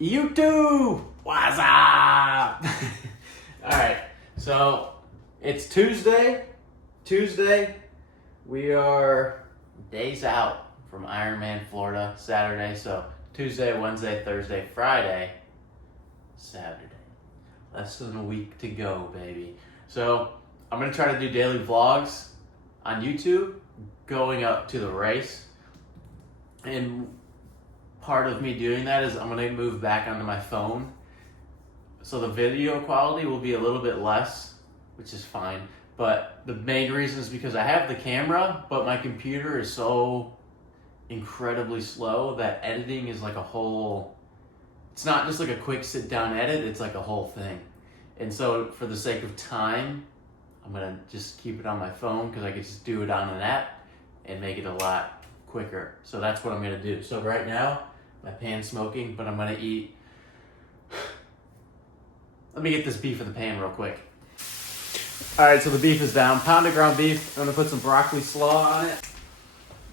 YouTube, what's up? All right, so it's Tuesday. We are days out from Ironman Florida. Saturday, so Tuesday, Wednesday, Thursday, Friday, Saturday. Less than a week to go, baby. So I'm gonna try to do daily vlogs on YouTube going up to the race, and part of me doing that is I'm gonna move back onto my phone, so the video quality will be a little bit less, which is fine. But the main reason is because I have the camera, but my computer is so incredibly slow that editing is like a whole, it's not just like a quick sit down edit, it's like a whole thing. And so for the sake of time, I'm gonna just keep it on my phone because I can just do it on an app and make it a lot quicker. So that's what I'm gonna do. So right now, my pan's smoking, but I'm gonna eat. Let me get this beef in the pan real quick. All right, so the beef is down. Pounded ground beef. I'm gonna put some broccoli slaw on it.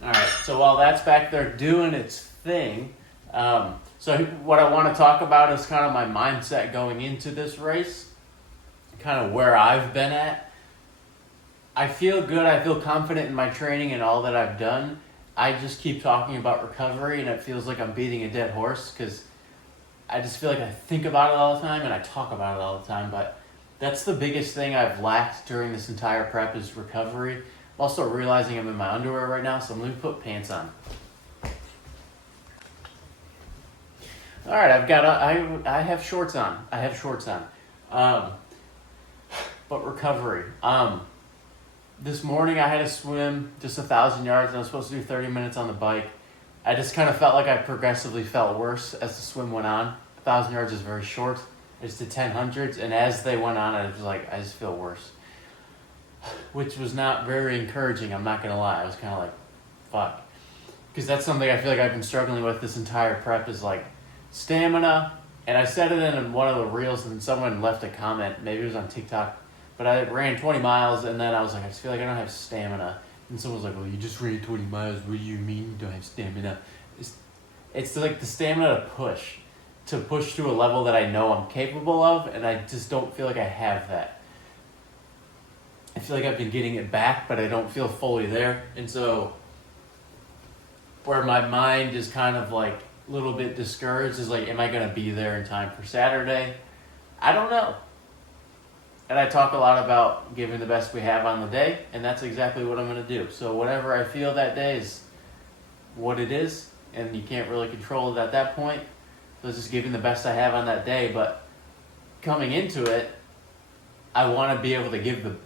All right, so while that's back there doing its thing, so what I want to talk about is kind of my mindset going into this race, kind of where I've been at. I feel good. I feel confident in my training and all that I've done. I just keep talking about recovery, and it feels like I'm beating a dead horse because I just feel like I think about it all the time and I talk about it all the time. But that's the biggest thing I've lacked during this entire prep is recovery. I'm also realizing I'm in my underwear right now, so I'm going to put pants on. All right, I have shorts on. But recovery. This morning I had to swim just 1,000 yards, and I was supposed to do 30 minutes on the bike. I just kind of felt like I progressively felt worse as the swim went on. 1,000 yards is very short. I just did 1000s, and as they went on, I was like, I just feel worse. Which was not very encouraging, I'm not going to lie. I was kind of like, fuck. Because that's something I feel like I've been struggling with this entire prep is like stamina. And I said it in one of the reels, and someone left a comment, maybe it was on TikTok, but I ran 20 miles, and then I was like, I just feel like I don't have stamina. And someone was like, well, you just ran 20 miles. What do you mean you don't have stamina? It's like the stamina to push to a level that I know I'm capable of, and I just don't feel like I have that. I feel like I've been getting it back, but I don't feel fully there. And so where my mind is kind of like a little bit discouraged is like, am I going to be there in time for Saturday? I don't know. And I talk a lot about giving the best we have on the day, and that's exactly what I'm going to do. So whatever I feel that day is what it is, and you can't really control it at that point. So it's just giving the best I have on that day. But coming into it, I want to be able to give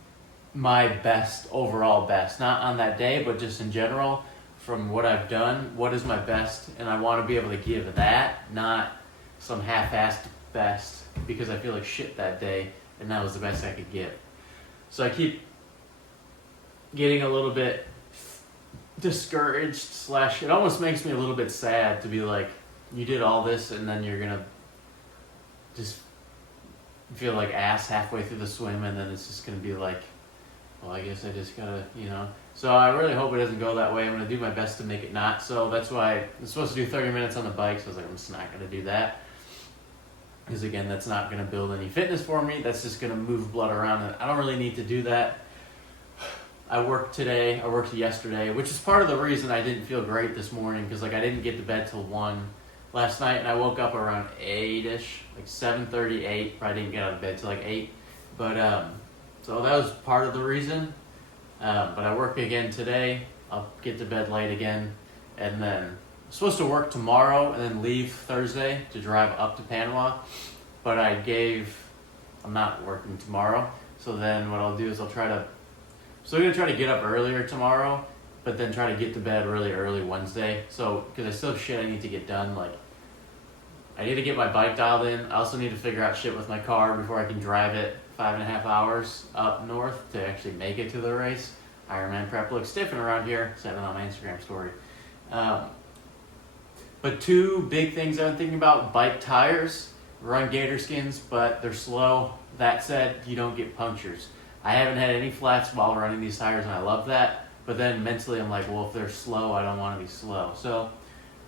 my best, overall best. Not on that day, but just in general, from what I've done, what is my best, and I want to be able to give that, not some half-assed best, because I feel like shit that day, and that was the best I could give. So I keep getting a little bit discouraged / it almost makes me a little bit sad to be like, you did all this and then you're gonna just feel like ass halfway through the swim, and then it's just gonna be like, well, I guess I just gotta, So I really hope it doesn't go that way. I'm gonna do my best to make it not. So that's why I'm supposed to do 30 minutes on the bike, so I was like, I'm just not gonna do that. Because again, that's not going to build any fitness for me. That's just going to move blood around, and I don't really need to do that. I worked today. I worked yesterday, which is part of the reason I didn't feel great this morning, because like I didn't get to bed till 1 last night, and I woke up around 8-ish, like 7:30, 8. Probably didn't get out of bed till like 8. But so that was part of the reason. But I work again today. I'll get to bed late again, and then I'm supposed to work tomorrow and then leave Thursday to drive up to Panama, but I'm not working tomorrow. So then what I'll do is I'm going to try to get up earlier tomorrow, but then try to get to bed really early Wednesday. So, because I still have shit I need to get done. Like, I need to get my bike dialed in. I also need to figure out shit with my car before I can drive it 5.5 hours up north to actually make it to the race. Ironman prep looks different around here. Said it on my Instagram story. But two big things I'm thinking about: bike tires, run gator skins, but they're slow. That said, you don't get punctures. I haven't had any flats while running these tires, and I love that. But then mentally, I'm like, well, if they're slow, I don't want to be slow. So,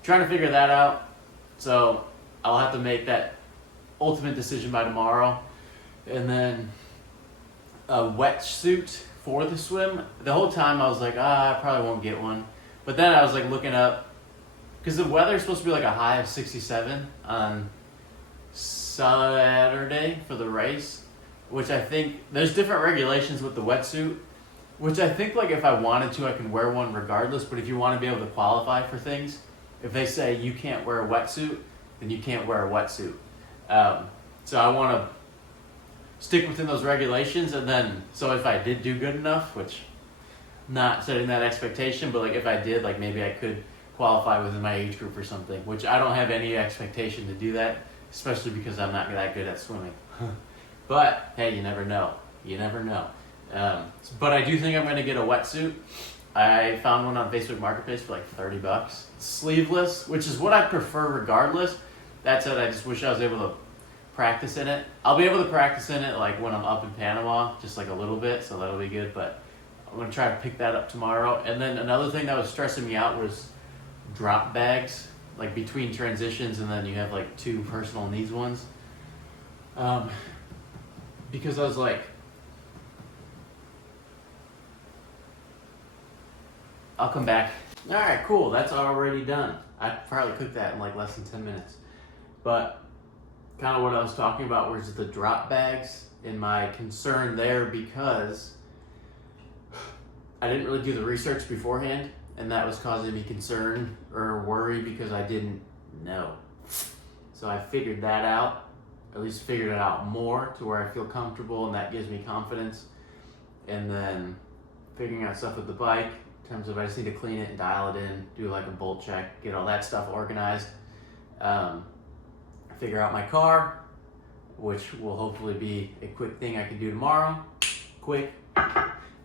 trying to figure that out. So, I'll have to make that ultimate decision by tomorrow. And then a wetsuit for the swim. The whole time I was like, I probably won't get one. But then I was like looking up, because the weather's supposed to be like a high of 67 on Saturday for the race, which I think there's different regulations with the wetsuit, which I think like if I wanted to, I can wear one regardless. But if you want to be able to qualify for things, if they say you can't wear a wetsuit, then you can't wear a wetsuit. So I want to stick within those regulations, and then so if I did do good enough, which not setting that expectation, but like if I did, like maybe I could qualify within my age group or something, which I don't have any expectation to do that, especially because I'm not that good at swimming. But hey, you never know. You never know. But I do think I'm going to get a wetsuit. I found one on Facebook Marketplace for like $30. Sleeveless, which is what I prefer regardless. That said, I just wish I was able to practice in it. I'll be able to practice in it like when I'm up in Panama, just like a little bit, so that'll be good. But I'm going to try to pick that up tomorrow. And then another thing that was stressing me out was drop bags, like between transitions, and then you have like 2 personal needs ones. Because I was like, I'll come back. All right, cool. That's already done. I probably cooked that in like less than 10 minutes. But kind of what I was talking about was the drop bags and my concern there, because I didn't really do the research beforehand, and that was causing me concern or worry because I didn't know. So I figured that out, at least figured it out more to where I feel comfortable, and that gives me confidence. And then figuring out stuff with the bike in terms of I just need to clean it and dial it in, do like a bolt check, get all that stuff organized. Figure out my car, which will hopefully be a quick thing I can do tomorrow, quick,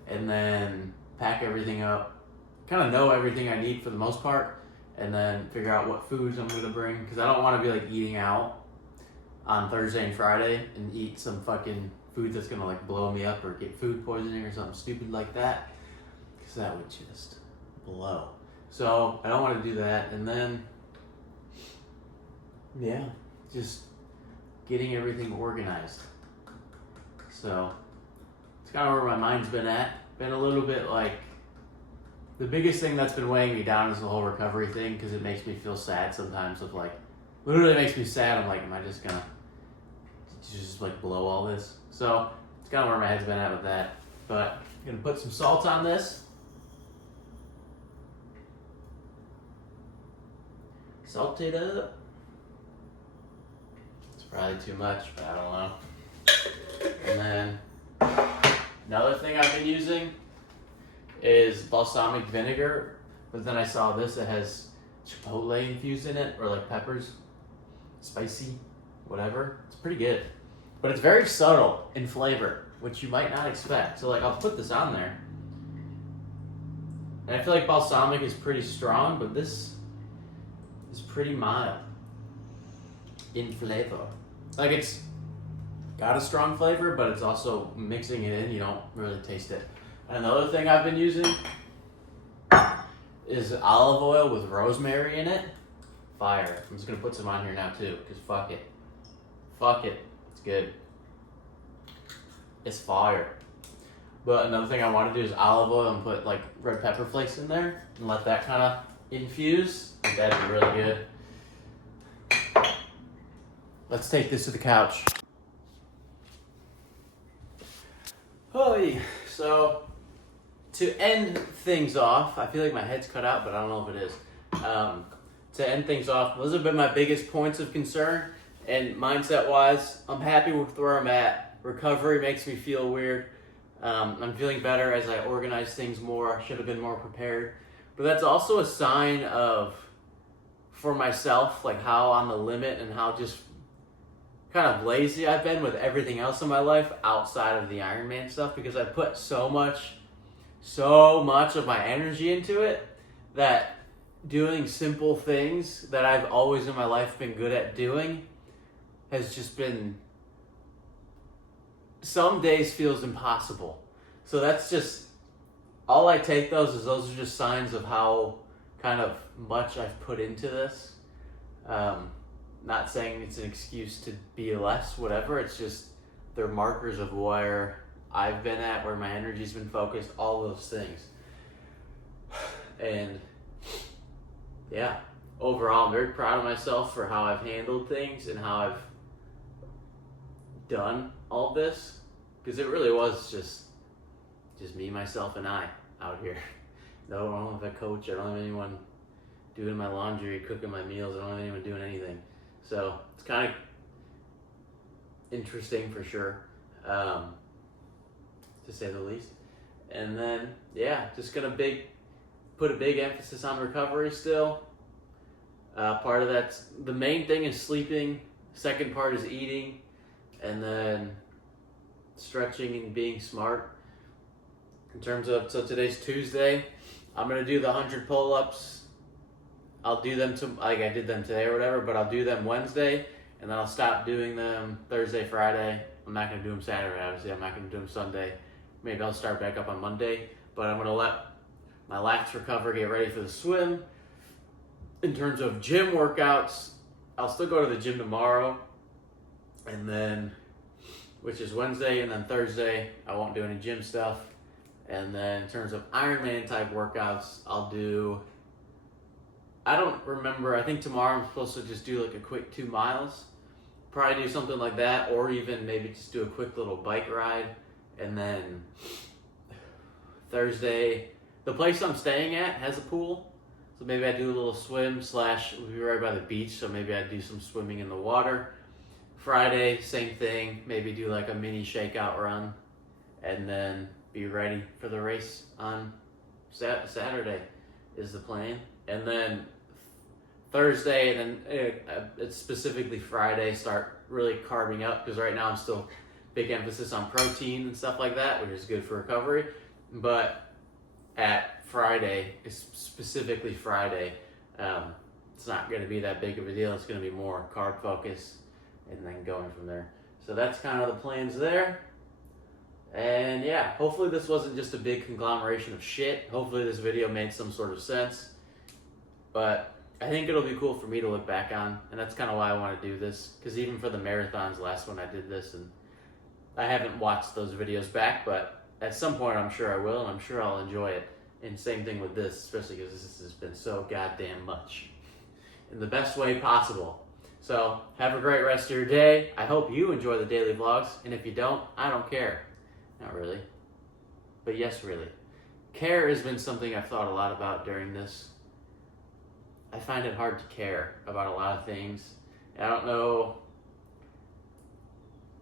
and then pack everything up, kind of know everything I need for the most part, and then figure out what foods I'm going to bring, because I don't want to be like eating out on Thursday and Friday and eat some fucking food that's going to like blow me up or get food poisoning or something stupid like that, because that would just blow. So I don't want to do that. And then yeah, just getting everything organized. So it's kind of where my mind's been at. Been a little bit like, the biggest thing that's been weighing me down is the whole recovery thing, because it makes me feel sad sometimes of like, literally makes me sad. I'm like, am I just gonna just like blow all this? So it's kind of where my head's been at with that. But I'm gonna put some salt on this. Salt it up. It's probably too much, but I don't know. And then another thing I've been using is balsamic vinegar, but then I saw this that has chipotle infused in it, or like peppers, spicy, whatever. It's pretty good, but it's very subtle in flavor, which you might not expect. So like, I'll put this on there, and I feel like balsamic is pretty strong, but this is pretty mild in flavor. Like, it's got a strong flavor, but it's also mixing it in, you don't really taste it. Another thing I've been using is olive oil with rosemary in it. Fire. I'm just gonna put some on here now too, because fuck it. Fuck it. It's good. It's fire. But another thing I want to do is olive oil and put like red pepper flakes in there and let that kind of infuse. I think that'd be really good. Let's take this to the couch. Holy. So to end things off, I feel like my head's cut out, but I don't know if it is. To end things off, those have been my biggest points of concern. And mindset-wise, I'm happy with where I'm at. Recovery makes me feel weird. I'm feeling better as I organize things more. I should have been more prepared. But that's also a sign of, for myself, like how on the limit and how just kind of lazy I've been with everything else in my life outside of the Ironman stuff, because I put so much of my energy into it that doing simple things that I've always in my life been good at doing has just been, some days feels impossible. So that's just, all I take those are just signs of how kind of much I've put into this. And Not saying it's an excuse to be less, whatever. It's just they're markers of where I've been at, where my energy's been focused, all those things. And yeah, overall, I'm very proud of myself for how I've handled things and how I've done all this, because it really was just me, myself, and I out here. No, I don't have a coach. I don't have anyone doing my laundry, cooking my meals. I don't have anyone doing anything. So it's kind of interesting for sure, to say the least. And then, yeah, just gonna put a big emphasis on recovery still. Part of that's, the main thing is sleeping. Second part is eating. And then stretching and being smart. In terms of, so today's Tuesday, I'm gonna do the 100 pull-ups. I'll do them like I did them today or whatever, but I'll do them Wednesday, and then I'll stop doing them Thursday, Friday. I'm not gonna do them Saturday, obviously. I'm not gonna do them Sunday. Maybe I'll start back up on Monday, but I'm gonna let my lats recover, get ready for the swim. In terms of gym workouts, I'll still go to the gym tomorrow, and then, which is Wednesday, and then Thursday, I won't do any gym stuff. And then in terms of Ironman type workouts, I'll do, I don't remember, I think tomorrow I'm supposed to just do like a quick 2 miles. Probably do something like that, or even maybe just do a quick little bike ride. And then Thursday, the place I'm staying at has a pool. So maybe I do a little swim / we'll be right by the beach, so maybe I do some swimming in the water. Friday, same thing, maybe do like a mini shakeout run, and then be ready for the race on Saturday is the plan. And then Thursday, and then it's specifically Friday, start really carving up, because right now I'm still big emphasis on protein and stuff like that, which is good for recovery. But at Friday, specifically Friday, it's not going to be that big of a deal. It's going to be more carb focus, and then going from there. So that's kind of the plans there. And yeah, hopefully this wasn't just a big conglomeration of shit. Hopefully this video made some sort of sense. But I think it'll be cool for me to look back on, and that's kind of why I want to do this. Because even for the marathons, last one I did this, and I haven't watched those videos back, but at some point I'm sure I will, and I'm sure I'll enjoy it. And same thing with this, especially because this has been so goddamn much. In the best way possible. So, have a great rest of your day. I hope you enjoy the daily vlogs, and if you don't, I don't care. Not really. But yes, really. Care has been something I've thought a lot about during this. I find it hard to care about a lot of things. And I don't know.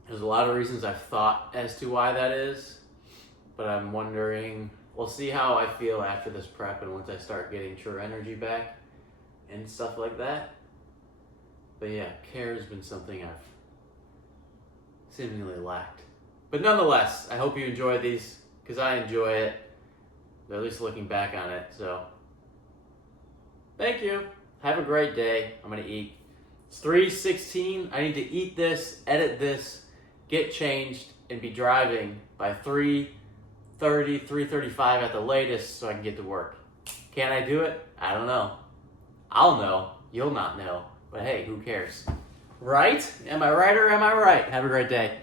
There's a lot of reasons I've thought as to why that is. But I'm wondering, we'll see how I feel after this prep and once I start getting true energy back and stuff like that. But yeah, care has been something I've seemingly lacked. But nonetheless, I hope you enjoy these, because I enjoy it, at least looking back on it. So, thank you. Have a great day. I'm going to eat. It's 3:16. I need to eat this, edit this, get changed, and be driving by 3:30, 3:35 at the latest so I can get to work. Can I do it? I don't know. I'll know. You'll not know. But hey, who cares? Right? Am I right or am I right? Have a great day.